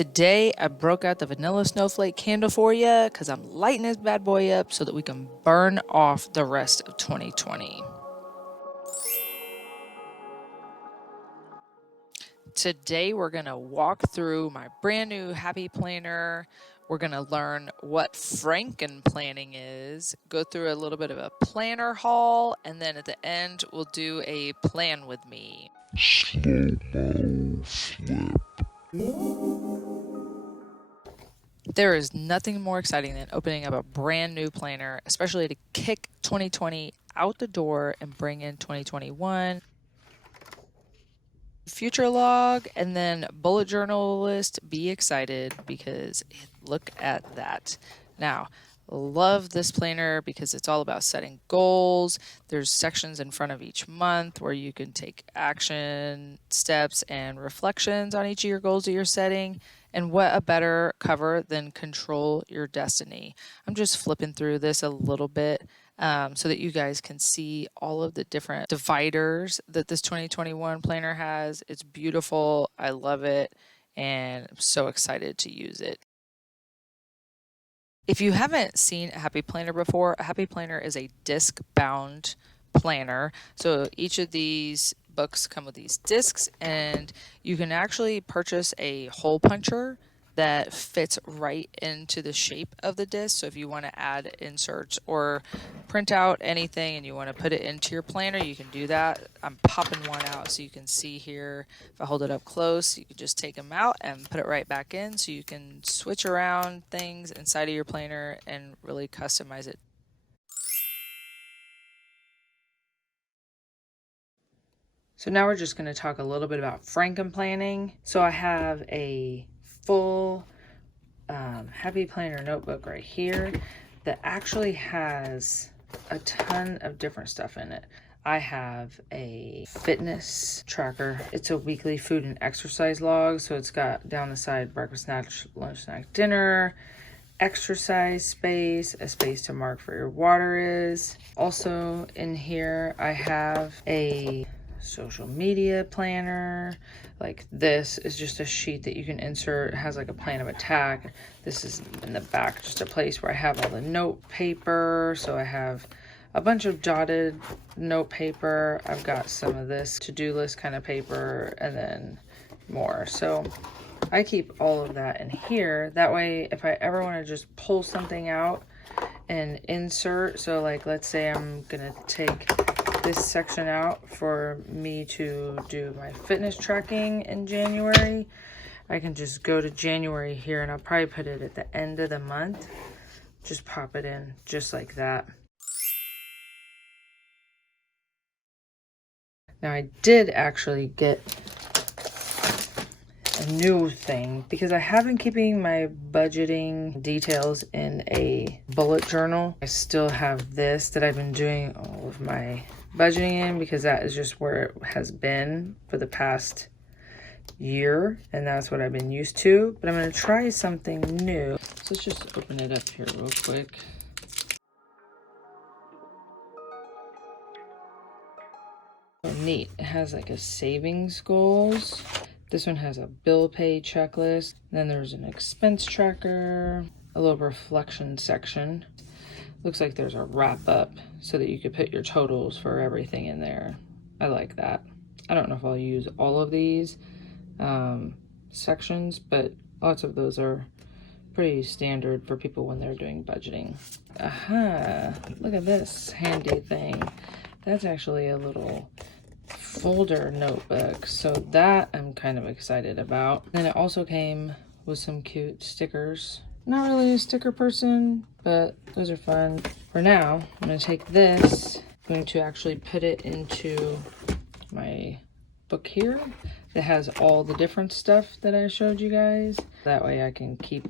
Today, I broke out the vanilla snowflake candle for you because I'm lighting this bad boy up so that we can burn off the rest of 2020. Today, we're going to walk through my brand new Happy Planner. We're going to learn what Frankenplanning is, go through a little bit of a planner haul, and then at the end, we'll do a plan with me. Slow-mo flip. There is nothing more exciting than opening up a brand new planner, especially to kick 2020 out the door and bring in 2021. Future log and then bullet journal list. Be excited because look at that. Now, love this planner because it's all about setting goals. There's sections in front of each month where you can take action steps and reflections on each of your goals that you're setting. And what a better cover than Control Your Destiny. I'm just flipping through this a little bit so that you guys can see all of the different dividers that this 2021 planner has. It's beautiful. I love it. And I'm so excited to use it. If you haven't seen a Happy Planner before, a Happy Planner is a disc-bound planner. So each of these books come with these discs, and you can actually purchase a hole puncher that fits right into the shape of the disc. So if you want to add inserts or print out anything and you want to put it into your planner, you can do that. I'm popping one out so you can see here. If I hold it up close, you can just take them out and put it right back in, so you can switch around things inside of your planner and really customize it. So now we're just going to talk a little bit about Frankenplanning. So I have a full Happy Planner notebook right here that actually has a ton of different stuff in it. I have a fitness tracker. It's a weekly food and exercise log. So it's got down the side breakfast, lunch, snack, dinner, exercise space, a space to mark where your water is. Also in here, I have a social media planner. Like this is just a sheet that you can insert. It has like a plan of attack. This is in the back, just a place where I have all the note paper. So I have a bunch of dotted note paper. I've got some of this to-do list kind of paper and then more. So I keep all of that in here. That way, if I ever want to just pull something out and insert, so like let's say I'm gonna take this section out for me to do my fitness tracking in January, I can just go to January here and I'll probably put it at the end of the month. Just pop it in just like that. Now I did actually get a new thing because I have been keeping my budgeting details in a bullet journal. I still have this that I've been doing all of my budgeting in because that is just where it has been for the past year, and that's what I've been used to. But I'm going to try something new. So let's just open it up here real quick. Oh, neat. It has like a savings goals. This one has a bill pay checklist. Then there's an expense tracker, a little reflection section. Looks like there's a wrap up so that you could put your totals for everything in there. I like that. I don't know if I'll use all of these sections, but lots of those are pretty standard for people when they're doing budgeting. Aha, look at this handy thing. That's actually a little folder notebook, so that I'm kind of excited about. Then it also came with some cute stickers. Not really a sticker person, but those are fun. For now, I'm going to take this, I'm going to actually put it into my book here that has all the different stuff that I showed you guys. That way I can keep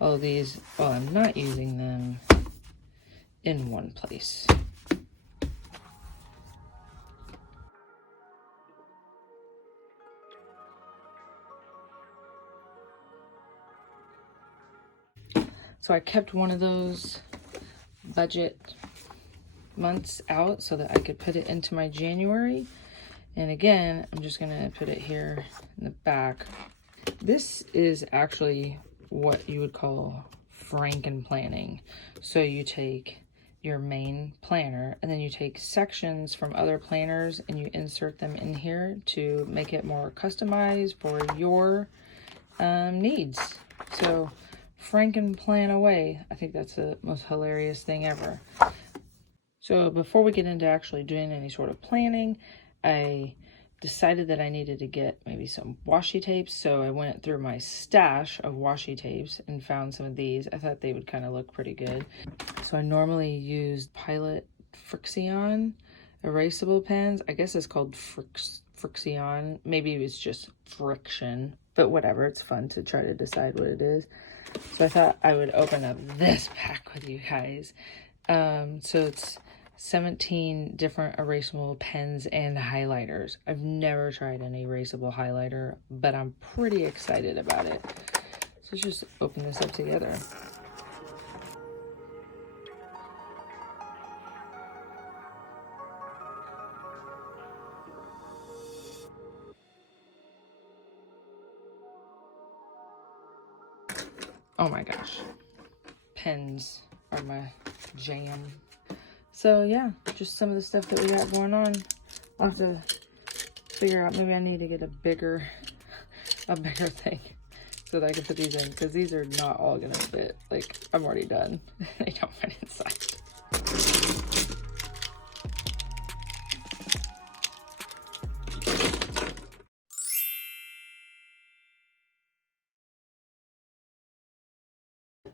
all of these while I'm not using them in one place. So I kept one of those budget months out so that I could put it into my January. And again, I'm just gonna put it here in the back. This is actually what you would call Frankenplanning. So you take your main planner and then you take sections from other planners and you insert them in here to make it more customized for your needs. So Frankenplan away. I think that's the most hilarious thing ever. So before we get into actually doing any sort of planning, I decided that I needed to get maybe some washi tapes. So I went through my stash of washi tapes and found some of these. I thought they would kind of look pretty good. So I normally use Pilot Frixion erasable pens. I guess it's called Frixion. Maybe it's just friction, but whatever. It's fun to try to decide what it is. So I thought I would open up this pack with you guys. So it's 17 different erasable pens and highlighters. I've never tried an erasable highlighter, but I'm pretty excited about it. So let's just open this up together. Oh my gosh, pens are my jam. So yeah, just some of the stuff that we got going on. I'll have to figure out, maybe I need to get a bigger thing so that I can put these in, because these are not all gonna fit. Like, I'm already done. They don't fit inside.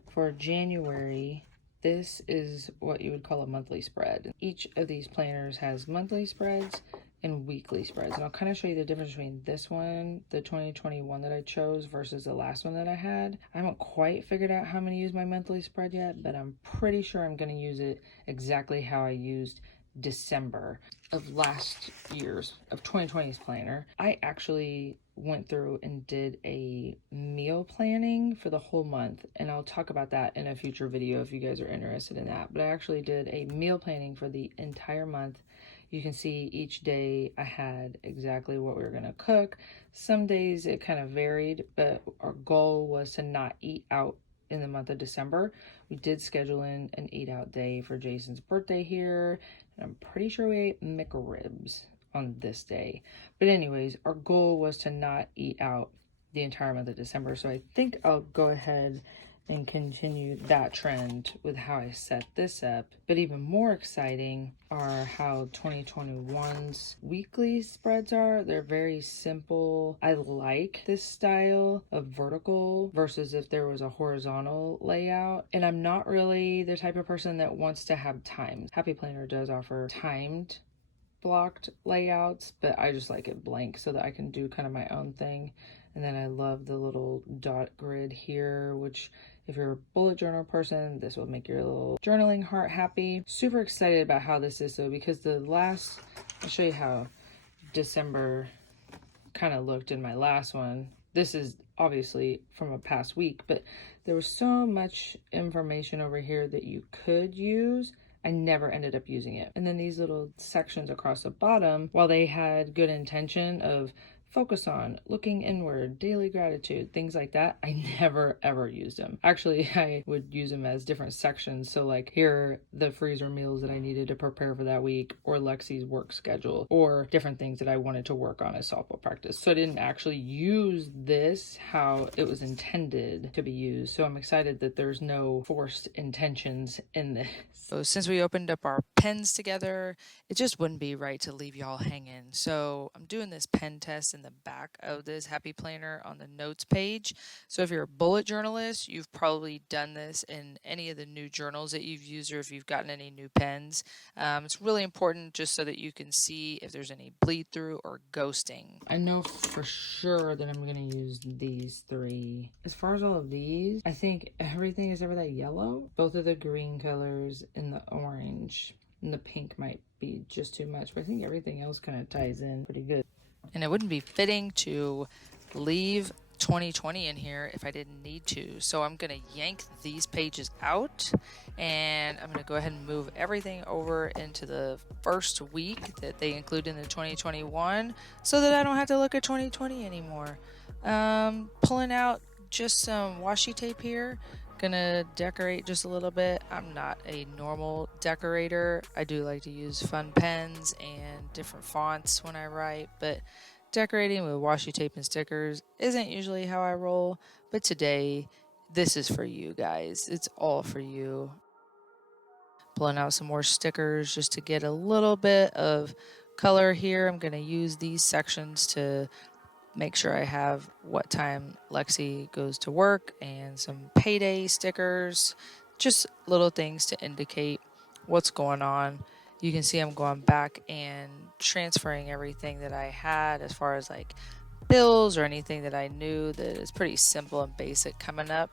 For January, this is what you would call a monthly spread. Each of these planners has monthly spreads and weekly spreads. And I'll kind of show you the difference between this one, the 2021 that I chose, versus the last one that I had. I haven't quite figured out how I'm going to use my monthly spread yet, but I'm pretty sure I'm going to use it exactly how I used December of last year's, of 2020's planner. I actually went through and did a meal planning for the whole month, and I'll talk about that in a future video if you guys are interested in that. But I actually did a meal planning for the entire month. You can see each day I had exactly what we were gonna cook. Some days it kind of varied, but our goal was to not eat out in the month of December. We did schedule in an eat out day for Jason's birthday here, and I'm pretty sure we ate McRibs on this day. But anyways, our goal was to not eat out the entire month of December. So I think I'll go ahead and continue that trend with how I set this up. But even more exciting are how 2021's weekly spreads are. They're very simple. I like this style of vertical versus if there was a horizontal layout. And I'm not really the type of person that wants to have times. Happy Planner does offer timed blocked layouts, but I just like it blank so that I can do kind of my own thing. And then I love the little dot grid here, which if you're a bullet journal person, this will make your little journaling heart happy. Super excited about how this is though, because I'll show you how December kind of looked in my last one. This is obviously from a past week, but there was so much information over here that you could use. I never ended up using it. And then these little sections across the bottom, while they had good intention of focus on, looking inward, daily gratitude, things like that, I never ever used them. Actually, I would use them as different sections. So like here, the freezer meals that I needed to prepare for that week, or Lexi's work schedule, or different things that I wanted to work on as softball practice. So I didn't actually use this how it was intended to be used. So I'm excited that there's no forced intentions in this. So since we opened up our pens together, it just wouldn't be right to leave y'all hanging. So I'm doing this pen test in the back of this Happy Planner on the notes page. So if you're a bullet journalist, you've probably done this in any of the new journals that you've used, or if you've gotten any new pens. It's really important just so that you can see if there's any bleed through or ghosting. I know for sure that I'm going to use these three. As far as all of these, I think everything is over that yellow. Both of the green colors and the orange and the pink might be just too much, but I think everything else kind of ties in pretty good. And it wouldn't be fitting to leave 2020 in here if I didn't need to. So I'm going to yank these pages out, and I'm going to go ahead and move everything over into the first week that they include in the 2021 so that I don't have to look at 2020 anymore. Pulling out just some washi tape here. Gonna decorate just a little bit. I'm not a normal decorator. I do like to use fun pens and different fonts when I write, but decorating with washi tape and stickers isn't usually how I roll. But today, this is for you guys. It's all for you. Pulling out some more stickers just to get a little bit of color here. I'm gonna use these sections to make sure I have what time Lexi goes to work and some payday stickers, just little things to indicate what's going on. You can see I'm going back and transferring everything that I had as far as like bills or anything that I knew that is pretty simple and basic coming up.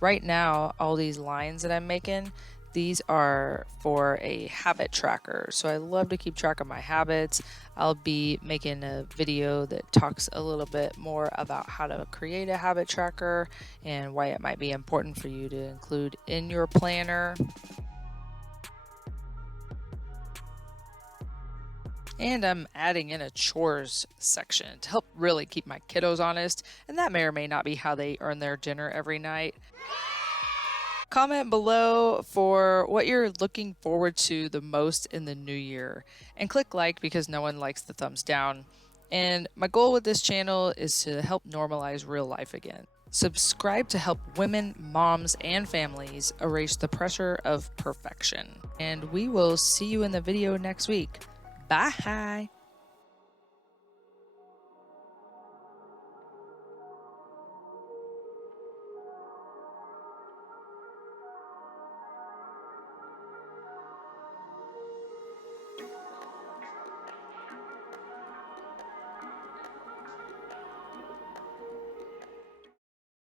Right now, all these lines that I'm making, these are for a habit tracker. So I love to keep track of my habits. I'll be making a video that talks a little bit more about how to create a habit tracker and why it might be important for you to include in your planner. And I'm adding in a chores section to help really keep my kiddos honest, and that may or may not be how they earn their dinner every night. Comment below for what you're looking forward to the most in the new year, and click like because no one likes the thumbs down. And my goal with this channel is to help normalize real life again. Subscribe to help women, moms, and families erase the pressure of perfection. And we will see you in the video next week. Bye!